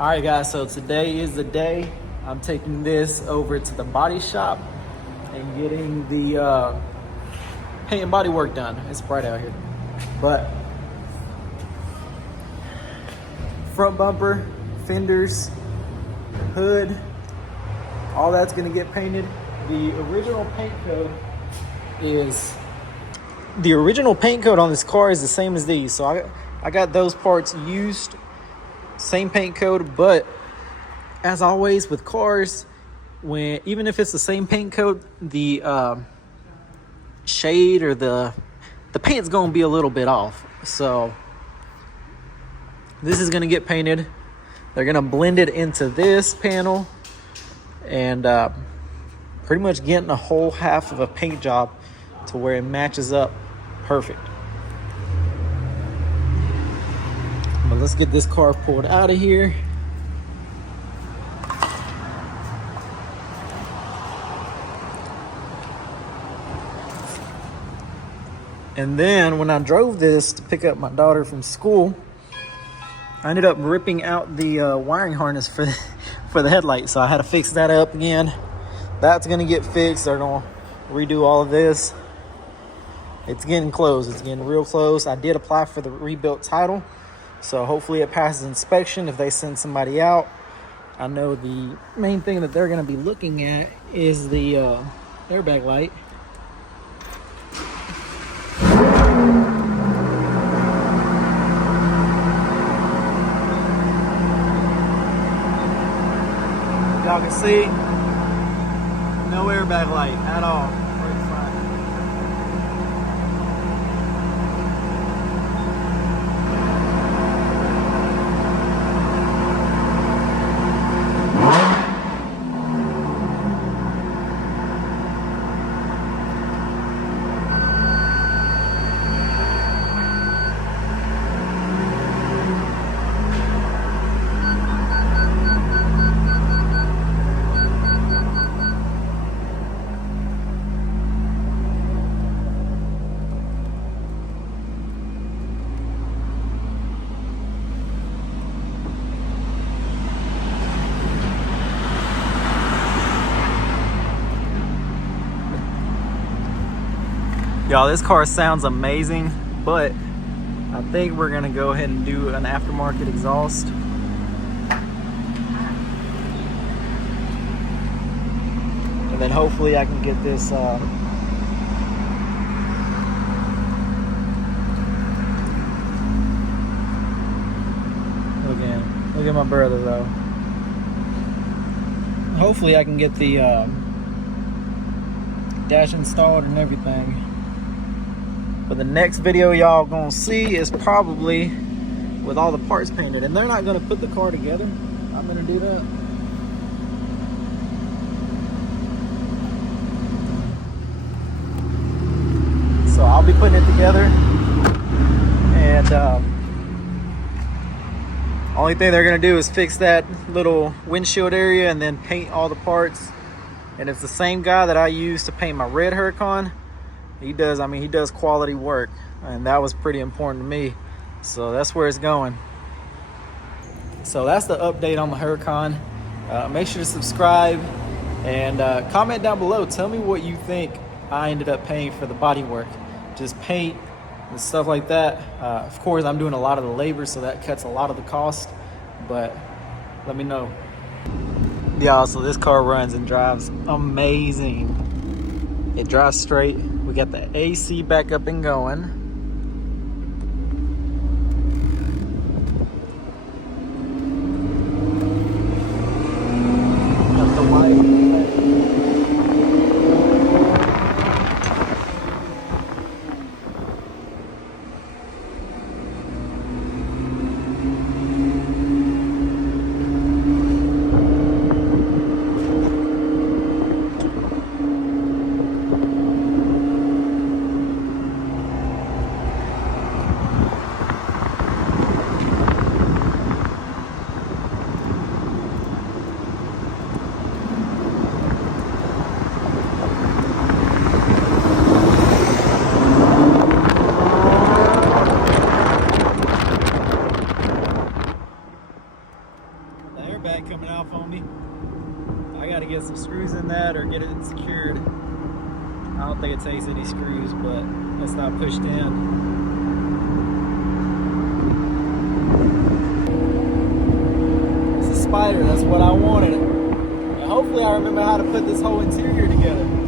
All right, guys, so today is the day. I'm taking this over to the body shop and getting the paint and body work done. It's bright out here. But front bumper, fenders, hood, all that's gonna get painted. The original paint code on this car is the same as these. So I got those parts used. Same paint code, but as always with cars, even if it's the same paint code, the shade or the paint's gonna be a little bit off. So this is gonna get painted. They're gonna blend it into this panel and pretty much getting a whole half of a paint job to where it matches up perfect. But let's get this car pulled out of here. And then when I drove this to pick up my daughter from school, I ended up ripping out the wiring harness for the headlight. So I had to fix that up again. That's gonna get fixed. They're gonna redo all of this. It's getting close. It's getting real close. I did apply for the rebuilt title. So hopefully it passes inspection if they send somebody out. I know the main thing that they're going to be looking at is the airbag light. Y'all can see, no airbag light at all. Y'all, this car sounds amazing, but I think we're gonna go ahead and do an aftermarket exhaust. And then hopefully I can get this look at my brother though. Hopefully I can get the dash installed and everything. But the next video y'all gonna see is probably with all the parts painted, and they're not gonna put the car together. I'm gonna do that. So I'll be putting it together, and only thing they're gonna do is fix that little windshield area and then paint all the parts. And it's the same guy that I used to paint my red Huracan. He does quality work, and that was pretty important to me. So that's where it's going. So that's the update on the Huracan. Make sure to subscribe and comment down below. Tell me what you think I ended up paying for the body work. Just paint and stuff like that. Of course, I'm doing a lot of the labor, so that cuts a lot of the cost, but let me know. Y'all, so this car runs and drives amazing. It drives straight. We got the AC back up and going. Got the light. airbag coming off on me. I gotta get some screws in that or get it secured. I don't think it takes any screws, but it's not pushed in. It's a Spider, that's what I wanted. And hopefully I remember how to put this whole interior together.